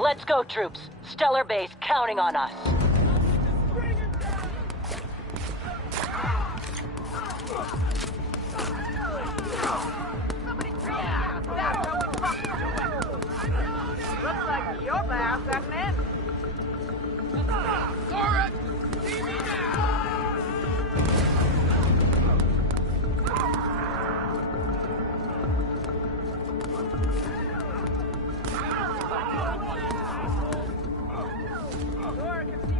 Let's go, troops. Stellar Base counting on us. Looks like your last got man. Sora, see me now! Sora can see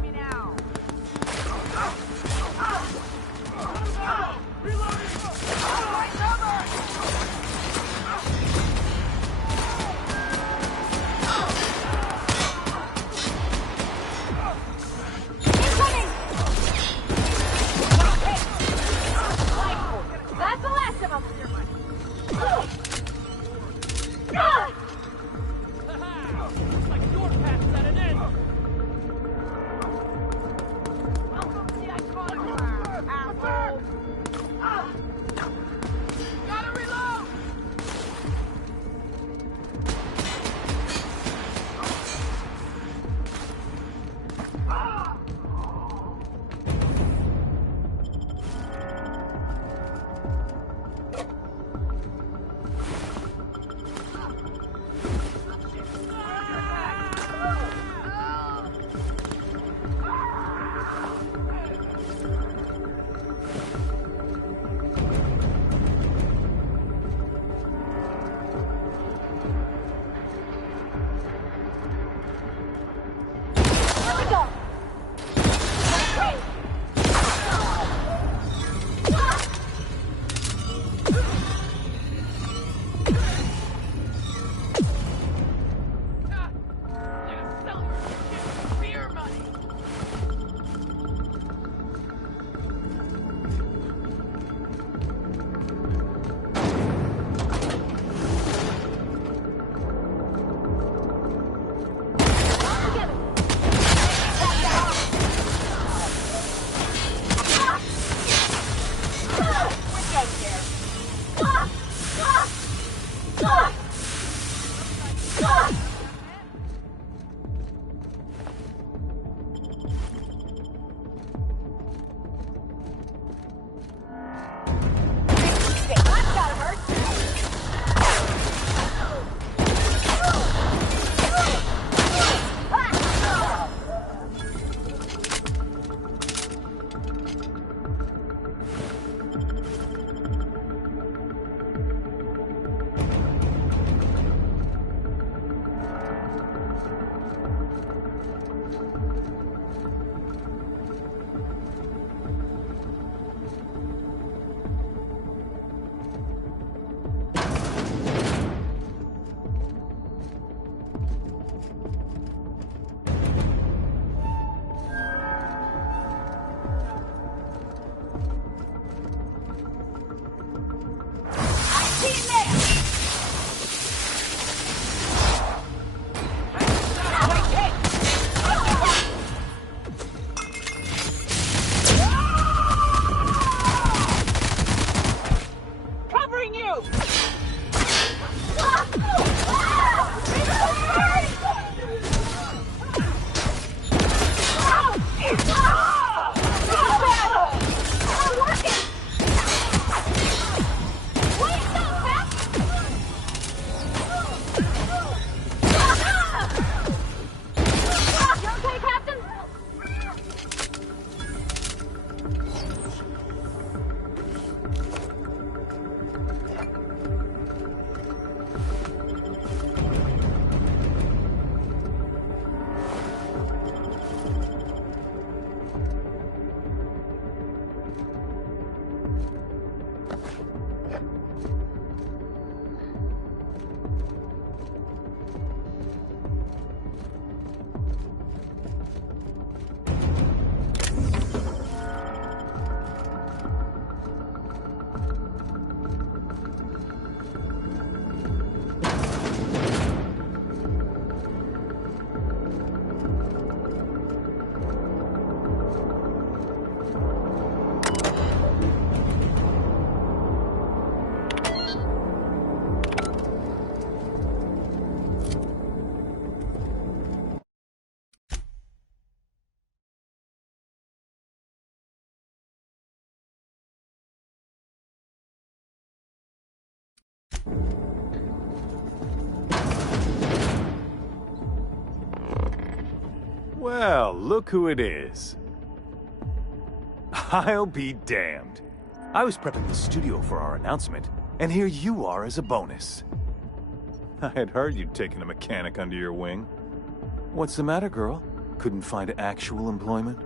Well, look who it is. I'll be damned. I was prepping the studio for our announcement, and here you are as a bonus. I had heard you'd taken a mechanic under your wing. What's the matter, girl? Couldn't find actual employment?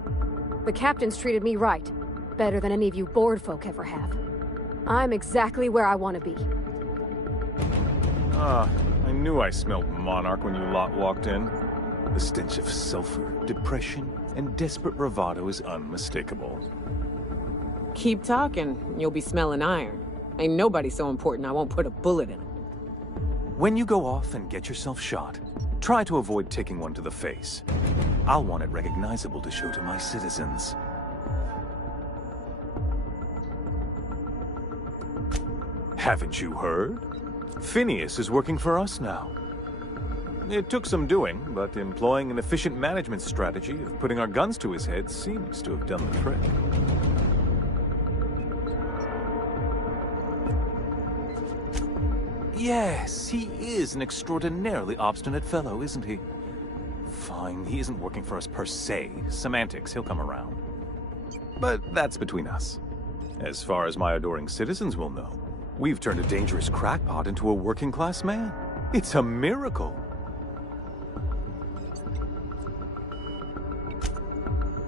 The captain's treated me right. Better than any of you bored folk ever have. I'm exactly where I want to be. Ah, I knew I smelled Monarch when you lot walked in. The stench of sulfur, depression, and desperate bravado is unmistakable. Keep talking, you'll be smelling iron. Ain't nobody so important I won't put a bullet in him. When you go off and get yourself shot, try to avoid taking one to the face. I'll want it recognizable to show to my citizens. Haven't you heard? Phineas is working for us now. It took some doing, but employing an efficient management strategy of putting our guns to his head seems to have done the trick. Yes, he is an extraordinarily obstinate fellow, isn't he? Fine, he isn't working for us per se. Semantics, he'll come around. But that's between us. As far as my adoring citizens will know, we've turned a dangerous crackpot into a working-class man. It's a miracle.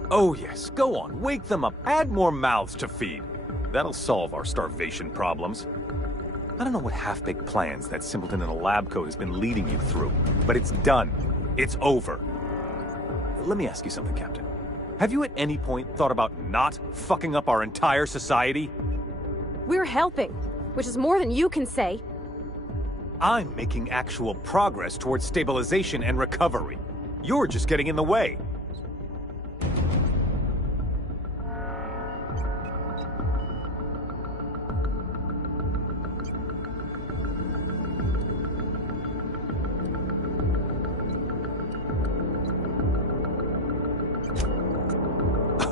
Oh yes, go on, wake them up, add more mouths to feed. That'll solve our starvation problems. I don't know what half-baked plans that simpleton in a lab coat has been leading you through, but it's done. It's over. Let me ask you something, Captain. Have you at any point thought about not fucking up our entire society? We're helping, which is more than you can say. I'm making actual progress towards stabilization and recovery. You're just getting in the way.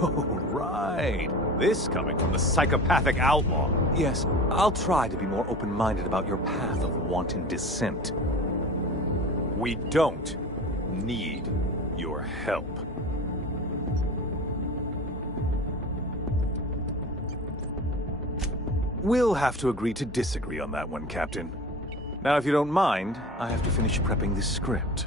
Oh, right. This coming from the psychopathic outlaw. Yes, I'll try to be more open-minded about your path of wanton descent. We don't need your help. We'll have to agree to disagree on that one, Captain. Now, if you don't mind, I have to finish prepping this script.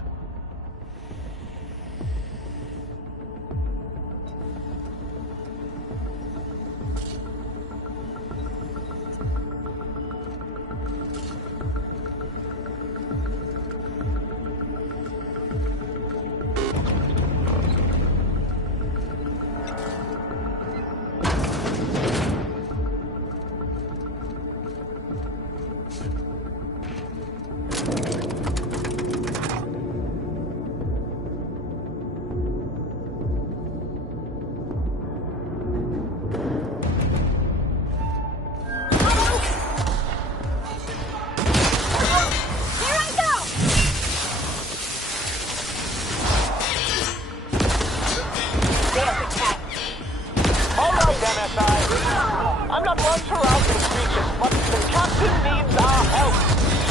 I'm not one for rousing creatures, but the captain needs our help.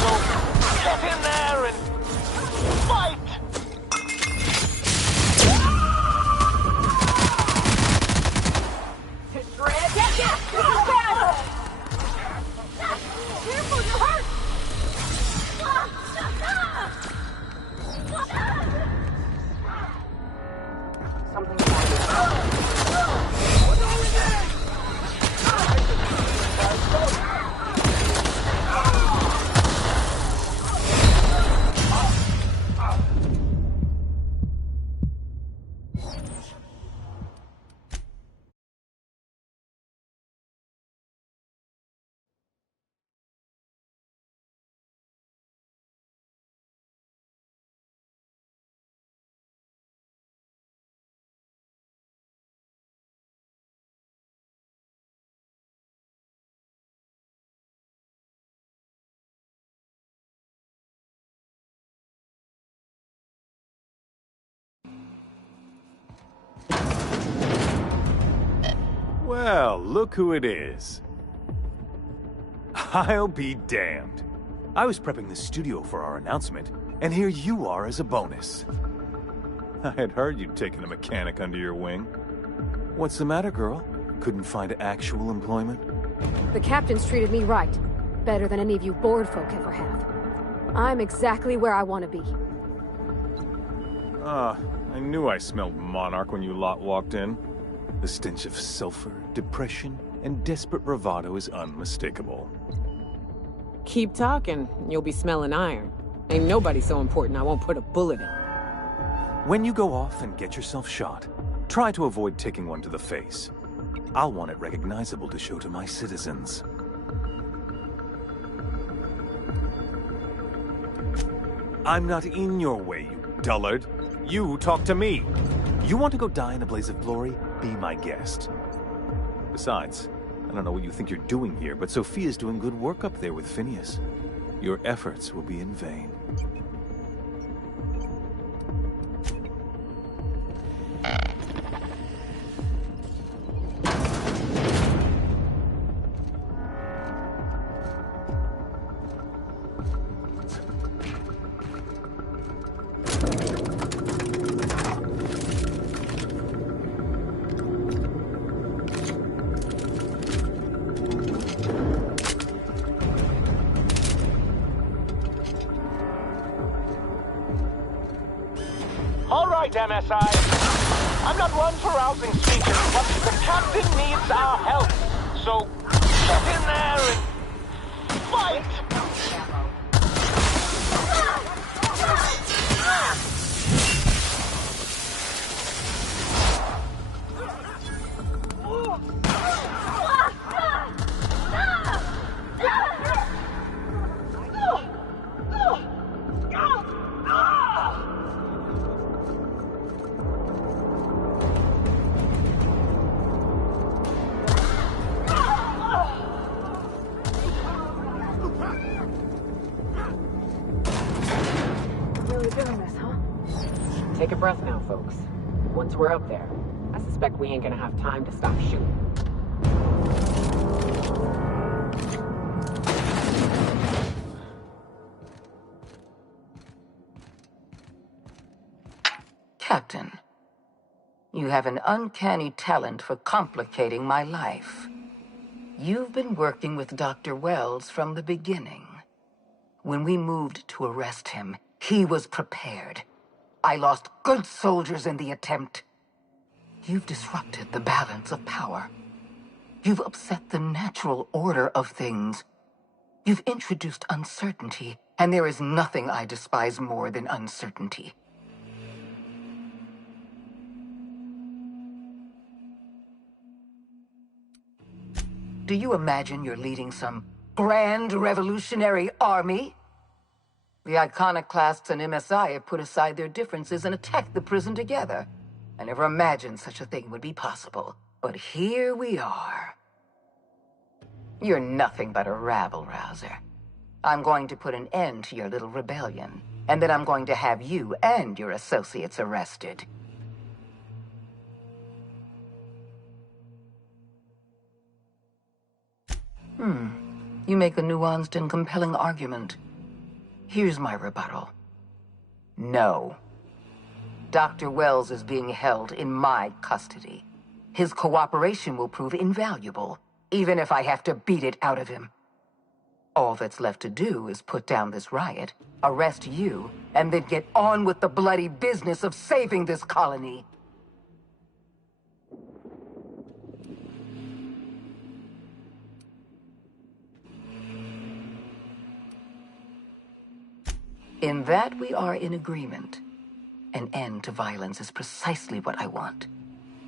So get in there and fight! Careful, you're hurt! Well, look who it is. I'll be damned. I was prepping the studio for our announcement, and here you are as a bonus. I had heard you'd taken a mechanic under your wing. What's the matter, girl? Couldn't find actual employment? The captain's treated me right. Better than any of you bored folk ever have. I'm exactly where I want to be. I knew I smelled Monarch when you lot walked in. The stench of sulfur, depression, and desperate bravado is unmistakable. Keep talking, and you'll be smelling iron. Ain't nobody so important I won't put a bullet in. When you go off and get yourself shot, try to avoid taking one to the face. I'll want it recognizable to show to my citizens. I'm not in your way, you dullard. You talk to me. You want to go die in a blaze of glory? Be my guest. Besides, I don't know what you think you're doing here, but Sophia's doing good work up there with Phineas. Your efforts will be in vain. All right, MSI. I'm not one for rousing speeches, but the captain needs our help. So, get in there and fight! Really doing this, huh? Take a breath now, folks. Once we're up there, I suspect we ain't gonna have time to stop shooting. Captain, you have an uncanny talent for complicating my life. You've been working with Dr. Wells from the beginning. When we moved to arrest him, he was prepared. I lost good soldiers in the attempt. You've disrupted the balance of power. You've upset the natural order of things. You've introduced uncertainty, and there is nothing I despise more than uncertainty. Do you imagine you're leading some grand revolutionary army? The iconoclasts and MSI have put aside their differences and attacked the prison together. I never imagined such a thing would be possible. But here we are. You're nothing but a rabble-rouser. I'm going to put an end to your little rebellion, and then I'm going to have you and your associates arrested. You make a nuanced and compelling argument. Here's my rebuttal. No. Dr. Wells is being held in my custody. His cooperation will prove invaluable, even if I have to beat it out of him. All that's left to do is put down this riot, arrest you, and then get on with the bloody business of saving this colony. In that, we are in agreement. An end to violence is precisely what I want.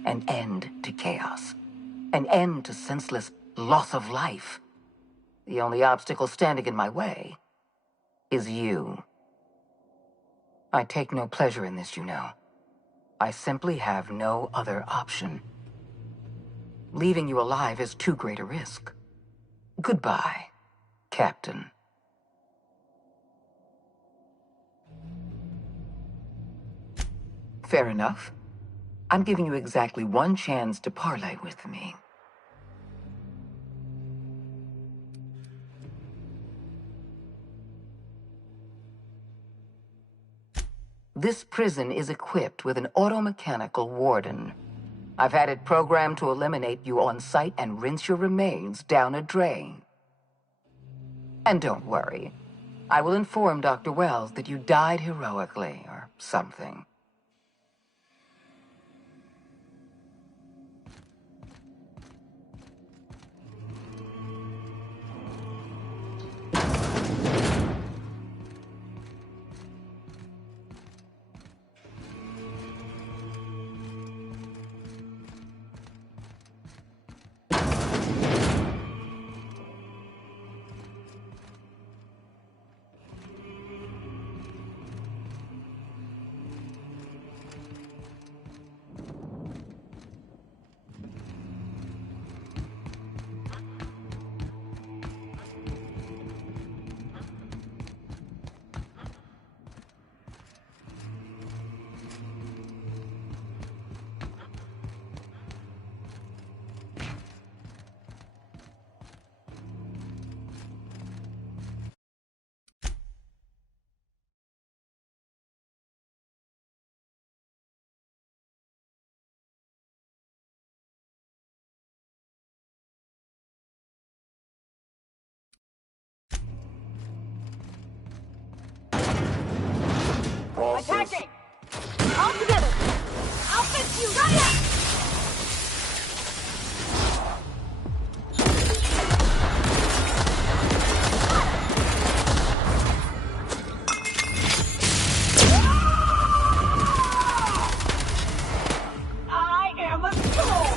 An end to chaos. An end to senseless loss of life. The only obstacle standing in my way is you. I take no pleasure in this, you know. I simply have no other option. Leaving you alive is too great a risk. Goodbye, Captain. Fair enough. I'm giving you exactly one chance to parley with me. This prison is equipped with an automechanical warden. I've had it programmed to eliminate you on sight and rinse your remains down a drain. And don't worry, I will inform Dr. Wells that you died heroically, or something. Attacking! All together! I'll fix you right up! I am a soul!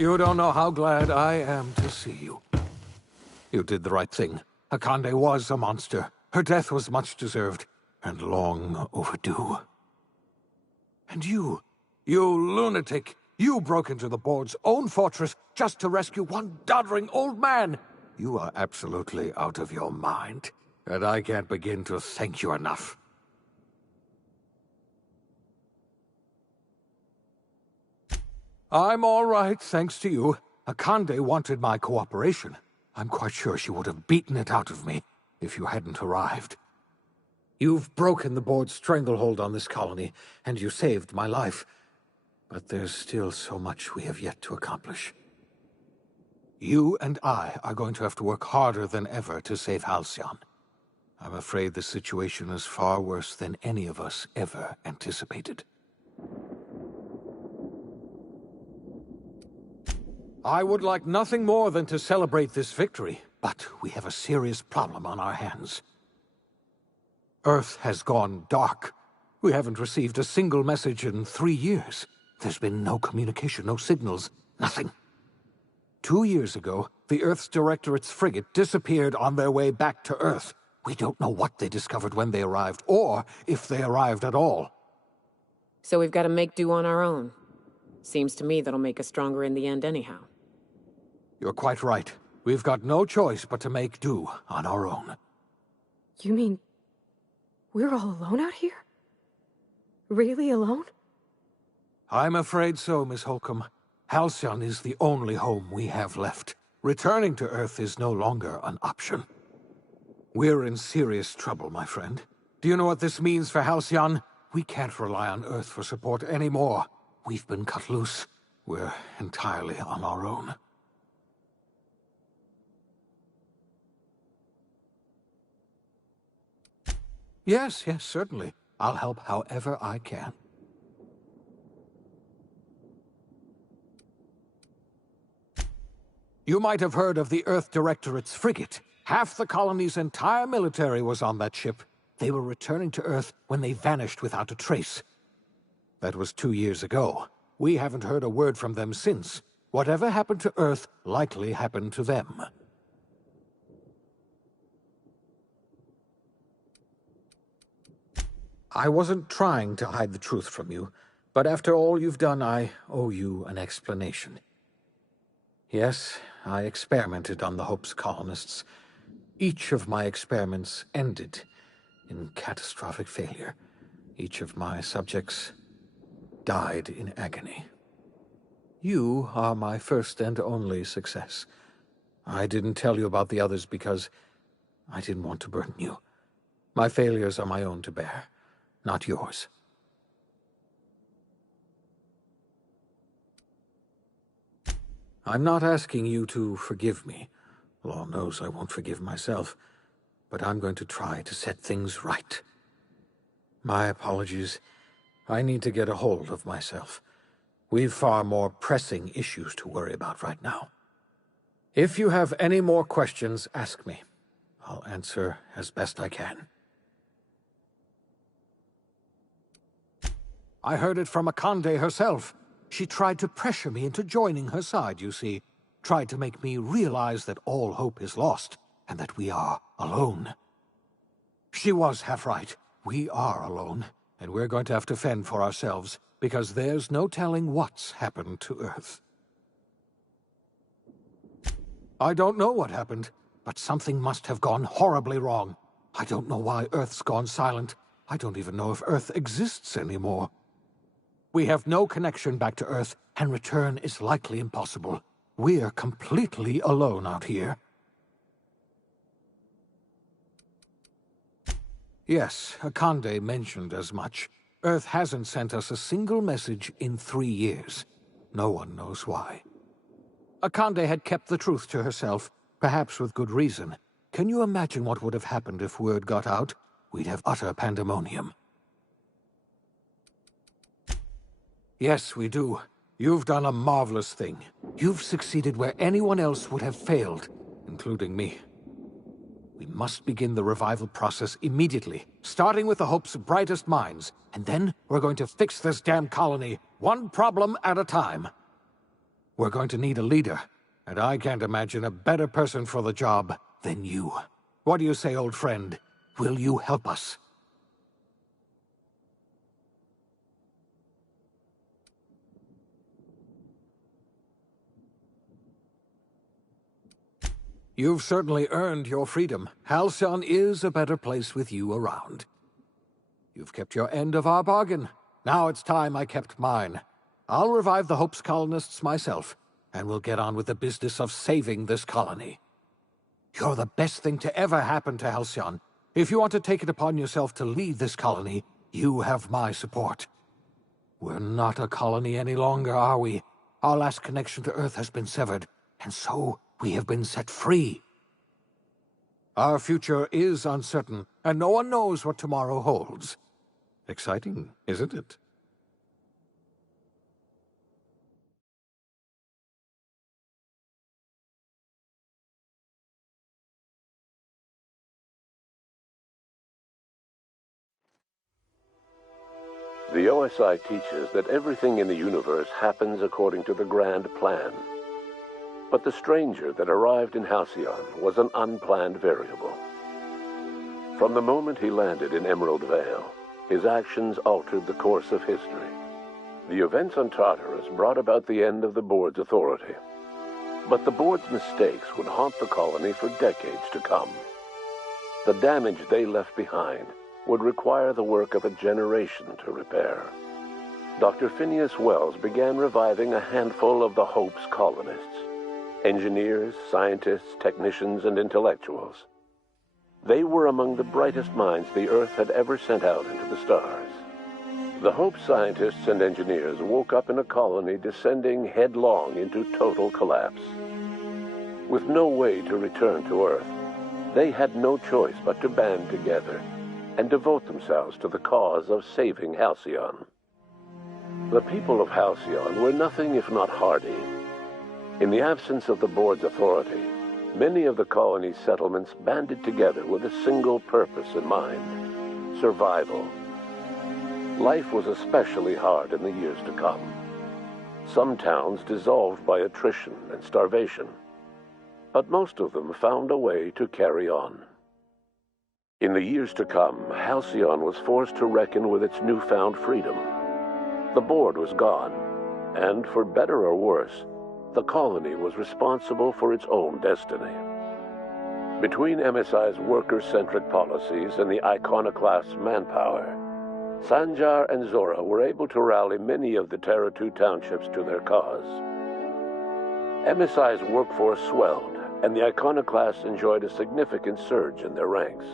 You don't know how glad I am to see you. You did the right thing. Akande was a monster. Her death was much deserved, and long overdue. And you lunatic, you broke into the board's own fortress just to rescue one doddering old man. You are absolutely out of your mind, and I can't begin to thank you enough. I'm all right, thanks to you. Akande wanted my cooperation. I'm quite sure she would have beaten it out of me if you hadn't arrived. You've broken the board's stranglehold on this colony, and you saved my life. But there's still so much we have yet to accomplish. You and I are going to have to work harder than ever to save Halcyon. I'm afraid the situation is far worse than any of us ever anticipated. I would like nothing more than to celebrate this victory, but we have a serious problem on our hands. Earth has gone dark. We haven't received a single message in 3 years. There's been no communication, no signals, nothing. 2 years ago, the Earth's Directorate's frigate disappeared on their way back to Earth. We don't know what they discovered when they arrived, or if they arrived at all. So we've got to make do on our own. Seems to me that'll make us stronger in the end anyhow. You're quite right. We've got no choice but to make do on our own. You mean we're all alone out here? Really alone? I'm afraid so, Miss Holcomb. Halcyon is the only home we have left. Returning to Earth is no longer an option. We're in serious trouble, my friend. Do you know what this means for Halcyon? We can't rely on Earth for support anymore. We've been cut loose. We're entirely on our own. Yes, certainly. I'll help however I can. You might have heard of the Earth Directorate's frigate. Half the colony's entire military was on that ship. They were returning to Earth when they vanished without a trace. That was 2 years ago. We haven't heard a word from them since. Whatever happened to Earth likely happened to them. I wasn't trying to hide the truth from you, but after all you've done, I owe you an explanation. Yes, I experimented on the Hope's colonists. Each of my experiments ended in catastrophic failure. Each of my subjects died in agony. You are my first and only success. I didn't tell you about the others because I didn't want to burden you. My failures are my own to bear, not yours. I'm not asking you to forgive me. Law knows I won't forgive myself, but I'm going to try to set things right. My apologies. I need to get a hold of myself. We've far more pressing issues to worry about right now. If you have any more questions, ask me. I'll answer as best I can. I heard it from Akande herself. She tried to pressure me into joining her side, you see. Tried to make me realize that all hope is lost, and that we are alone. She was half right. We are alone, and we're going to have to fend for ourselves, because there's no telling what's happened to Earth. I don't know what happened, but something must have gone horribly wrong. I don't know why Earth's gone silent. I don't even know if Earth exists anymore. We have no connection back to Earth, and return is likely impossible. We're completely alone out here. Yes, Akande mentioned as much. Earth hasn't sent us a single message in 3 years. No one knows why. Akande had kept the truth to herself, perhaps with good reason. Can you imagine what would have happened if word got out? We'd have utter pandemonium. Yes, we do. You've done a marvelous thing. You've succeeded where anyone else would have failed, including me. We must begin the revival process immediately, starting with the Hope's brightest minds, and then we're going to fix this damn colony, one problem at a time. We're going to need a leader, and I can't imagine a better person for the job than you. What do you say, old friend? Will you help us? You've certainly earned your freedom. Halcyon is a better place with you around. You've kept your end of our bargain. Now it's time I kept mine. I'll revive the Hope's colonists myself, and we'll get on with the business of saving this colony. You're the best thing to ever happen to Halcyon. If you want to take it upon yourself to lead this colony, you have my support. We're not a colony any longer, are we? Our last connection to Earth has been severed, and so we have been set free. Our future is uncertain, and no one knows what tomorrow holds. Exciting, isn't it? The OSI teaches that everything in the universe happens according to the grand plan. But the stranger that arrived in Halcyon was an unplanned variable. From the moment he landed in Emerald Vale, his actions altered the course of history. The events on Tartarus brought about the end of the board's authority. But the board's mistakes would haunt the colony for decades to come. The damage they left behind would require the work of a generation to repair. Dr. Phineas Wells began reviving a handful of the Hope's colonists. Engineers, scientists, technicians, and intellectuals. They were among the brightest minds the Earth had ever sent out into the stars. The Hope scientists and engineers woke up in a colony descending headlong into total collapse. With no way to return to Earth, they had no choice but to band together and devote themselves to the cause of saving Halcyon. The people of Halcyon were nothing if not hardy. In the absence of the board's authority, many of the colony's settlements banded together with a single purpose in mind: survival. Life was especially hard in the years to come. Some towns dissolved by attrition and starvation, but most of them found a way to carry on. In the years to come, Halcyon was forced to reckon with its newfound freedom. The board was gone, and for better or worse, the colony was responsible for its own destiny. Between MSI's worker-centric policies and the iconoclast's manpower, Sanjar and Zora were able to rally many of the Terra 2 townships to their cause. MSI's workforce swelled, and the iconoclasts enjoyed a significant surge in their ranks.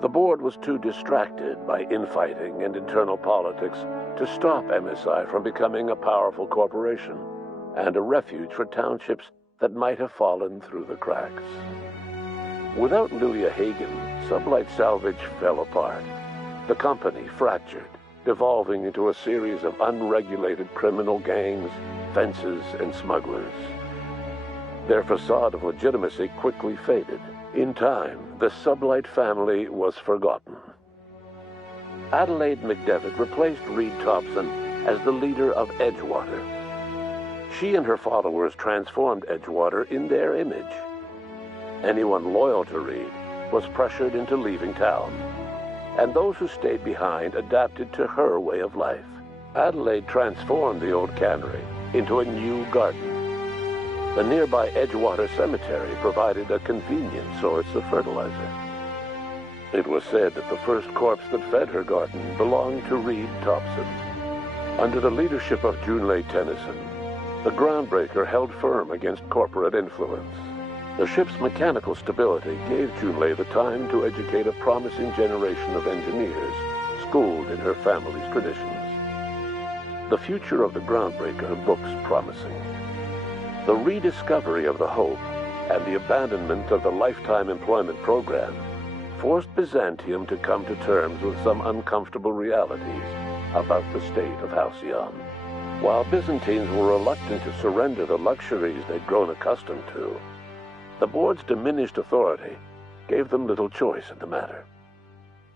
The board was too distracted by infighting and internal politics to stop MSI from becoming a powerful corporation and a refuge for townships that might have fallen through the cracks. Without Lilia Hagen, Sublight Salvage fell apart. The company fractured, devolving into a series of unregulated criminal gangs, fences, and smugglers. Their facade of legitimacy quickly faded. In time, the Sublight family was forgotten. Adelaide McDevitt replaced Reed Thompson as the leader of Edgewater. She and her followers transformed Edgewater in their image. Anyone loyal to Reed was pressured into leaving town, and those who stayed behind adapted to her way of life. Adelaide transformed the old cannery into a new garden. The nearby Edgewater Cemetery provided a convenient source of fertilizer. It was said that the first corpse that fed her garden belonged to Reed Thompson. Under the leadership of Junlei Tennyson, the groundbreaker held firm against corporate influence. The ship's mechanical stability gave Junlei the time to educate a promising generation of engineers, schooled in her family's traditions. The future of the groundbreaker looks promising. The rediscovery of the Hope and the abandonment of the lifetime employment program forced Byzantium to come to terms with some uncomfortable realities about the state of Halcyon. While Byzantines were reluctant to surrender the luxuries they'd grown accustomed to, the board's diminished authority gave them little choice in the matter.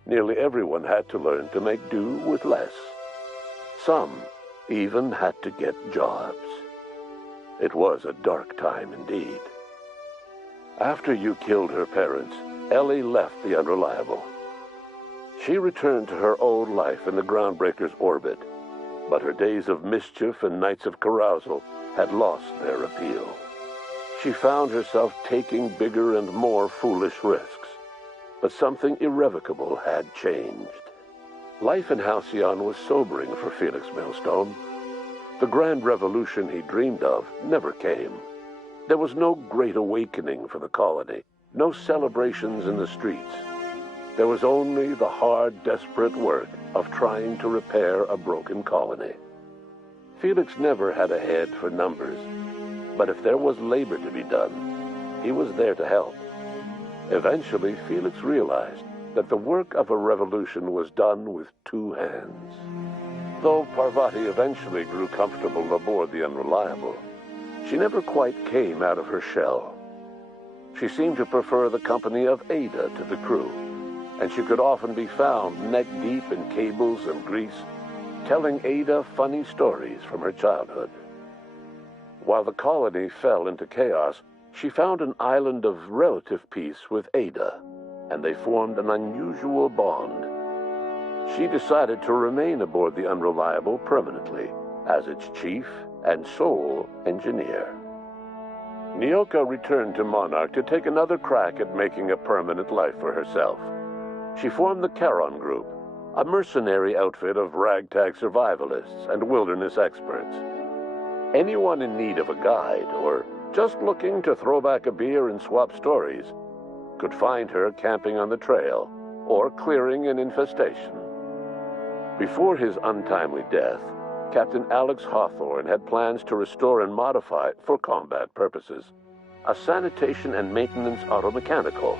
Nearly everyone had to learn to make do with less. Some even had to get jobs. It was a dark time indeed. After you killed her parents, Ellie left the Unreliable. She returned to her old life in the Groundbreaker's orbit, but her days of mischief and nights of carousal had lost their appeal. She found herself taking bigger and more foolish risks, but something irrevocable had changed. Life in Halcyon was sobering for Felix Millstone. The grand revolution he dreamed of never came. There was no great awakening for the colony, no celebrations in the streets. There was only the hard, desperate work of trying to repair a broken colony. Felix never had a head for numbers, but if there was labor to be done, he was there to help. Eventually, Felix realized that the work of a revolution was done with two hands. Though Parvati eventually grew comfortable aboard the Unreliable, she never quite came out of her shell. She seemed to prefer the company of Ada to the crew, and she could often be found neck-deep in cables and grease, telling Ada funny stories from her childhood. While the colony fell into chaos, she found an island of relative peace with Ada, and they formed an unusual bond. She decided to remain aboard the Unreliable permanently as its chief and sole engineer. Nyoka returned to Monarch to take another crack at making a permanent life for herself. She formed the Charon Group, a mercenary outfit of ragtag survivalists and wilderness experts. Anyone in need of a guide or just looking to throw back a beer and swap stories could find her camping on the trail or clearing an infestation. Before his untimely death, Captain Alex Hawthorne had plans to restore and modify, for combat purposes, a sanitation and maintenance automechanical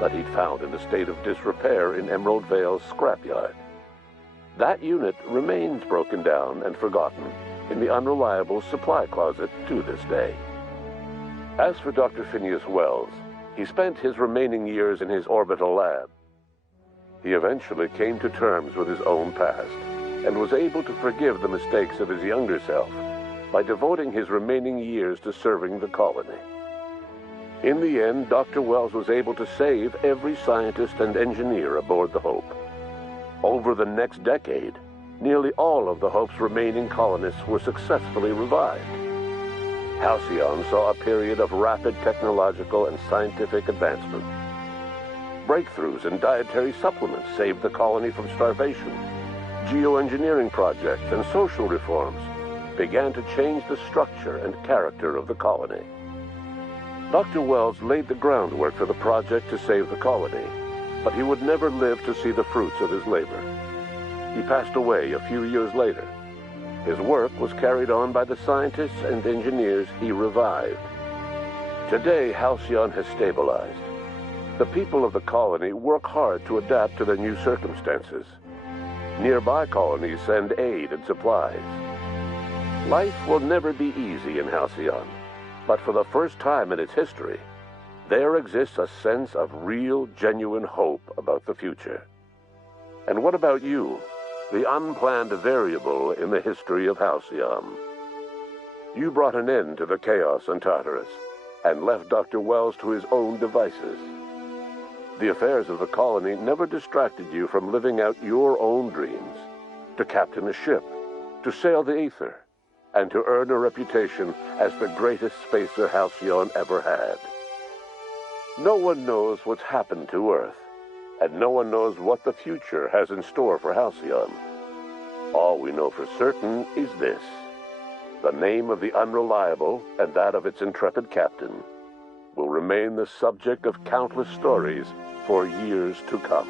that he'd found in a state of disrepair in Emerald Vale's scrapyard. That unit remains broken down and forgotten in the Unreliable supply closet to this day. As for Dr. Phineas Wells, he spent his remaining years in his orbital lab. He eventually came to terms with his own past and was able to forgive the mistakes of his younger self by devoting his remaining years to serving the colony. In the end, Dr. Wells was able to save every scientist and engineer aboard the Hope. Over the next decade, nearly all of the Hope's remaining colonists were successfully revived. Halcyon saw a period of rapid technological and scientific advancement. Breakthroughs in dietary supplements saved the colony from starvation. Geoengineering projects and social reforms began to change the structure and character of the colony. Dr. Wells laid the groundwork for the project to save the colony, but he would never live to see the fruits of his labor. He passed away a few years later. His work was carried on by the scientists and engineers he revived. Today, Halcyon has stabilized. The people of the colony work hard to adapt to the new circumstances. Nearby colonies send aid and supplies. Life will never be easy in Halcyon, but for the first time in its history, there exists a sense of real, genuine hope about the future. And what about you, the unplanned variable in the history of Halcyon? You brought an end to the chaos on Tartarus and left Dr. Wells to his own devices. The affairs of the colony never distracted you from living out your own dreams, to captain a ship, to sail the ether, and to earn a reputation as the greatest spacer Halcyon ever had. No one knows what's happened to Earth, and no one knows what the future has in store for Halcyon. All we know for certain is this: the name of the Unreliable and that of its intrepid captain will remain the subject of countless stories for years to come.